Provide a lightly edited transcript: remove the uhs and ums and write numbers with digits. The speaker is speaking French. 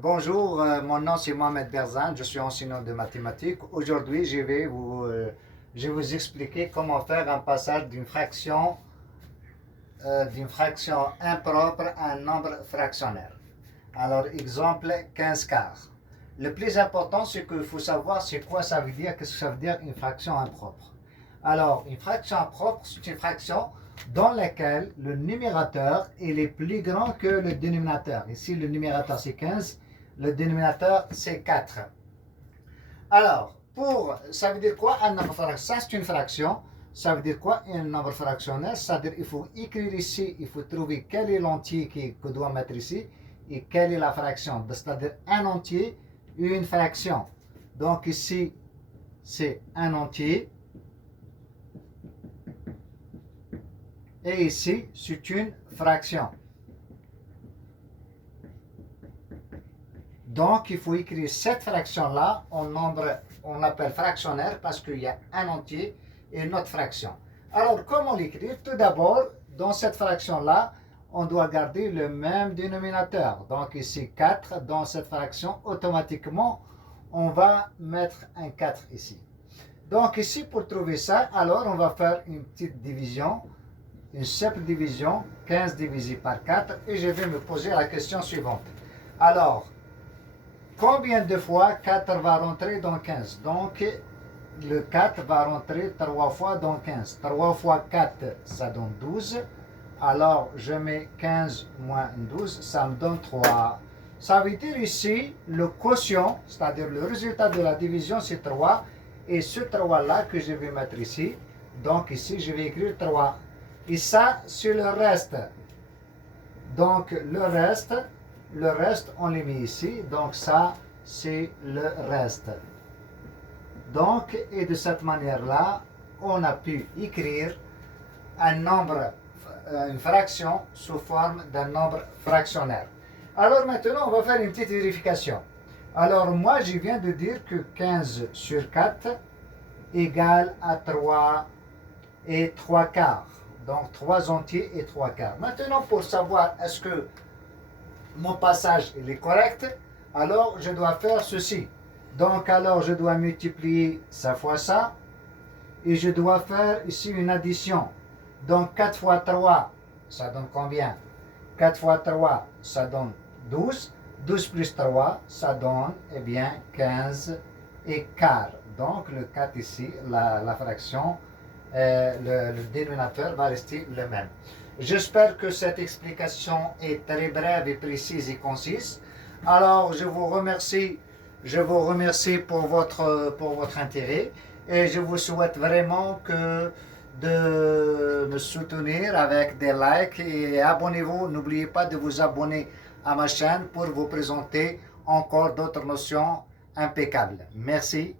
Bonjour, mon nom c'est Mohamed Berzan, je suis enseignant de mathématiques. Aujourd'hui, je vais vous expliquer comment faire un passage d'une fraction impropre à un nombre fractionnaire. Alors, exemple 15 quarts. Le plus important, c'est qu'il faut savoir c'est quoi ça veut dire, qu'est-ce que ça veut dire une fraction impropre. Alors, une fraction impropre, c'est une fraction dans laquelle le numérateur est plus grand que le dénominateur. Ici, le numérateur c'est 15, le dénominateur c'est 4. Alors, ça veut dire quoi un nombre fractionnaire? Ça c'est une fraction. Ça veut dire quoi un nombre fractionnaire? C'est-à-dire il faut écrire ici, il faut trouver quel est l'entier qu'on doit mettre ici et quelle est la fraction. C'est-à-dire un entier et une fraction. Donc ici, c'est un entier. Et ici, c'est une fraction. Donc, il faut écrire cette fraction-là en nombre, on l'appelle fractionnaire parce qu'il y a un entier et une autre fraction. Alors, comment l'écrire? Tout d'abord, dans cette fraction-là, on doit garder le même dénominateur. Donc, ici, 4. Dans cette fraction, automatiquement, on va mettre un 4 ici. Donc, ici, pour trouver ça, alors, on va faire une petite division. Une simple division, 15 divisé par 4, et je vais me poser la question suivante. Alors, combien de fois 4 va rentrer dans 15? Donc, le 4 va rentrer 3 fois dans 15. 3 fois 4, ça donne 12. Alors, je mets 15 moins 12, ça me donne 3. Ça veut dire ici, le quotient, c'est-à-dire le résultat de la division, c'est 3. Et ce 3-là que je vais mettre ici, donc ici, je vais écrire 3. Et ça, c'est le reste. Donc, le reste, on les met ici. Donc, ça, c'est le reste. Donc, et de cette manière-là, on a pu écrire un nombre, une fraction sous forme d'un nombre fractionnaire. Alors, maintenant, on va faire une petite vérification. Alors, moi, je viens de dire que 15 sur 4 égale à 3 et 3 quarts. Donc 3 entiers et 3 quarts. Maintenant, pour savoir est-ce que mon passage est correct, alors je dois faire ceci. Donc alors je dois multiplier ça fois ça. Et je dois faire ici une addition. Donc 4 fois 3, ça donne combien? 4 fois 3, ça donne 12. 12 plus 3, ça donne, eh bien, 15 et quart. Donc le 4 ici, la fraction, le dénominateur va rester le même. J'espère que cette explication est très brève et précise et concise. Alors, je vous remercie pour votre intérêt et je vous souhaite vraiment de me soutenir avec des likes et abonnez-vous. N'oubliez pas de vous abonner à ma chaîne pour vous présenter encore d'autres notions impeccables. Merci.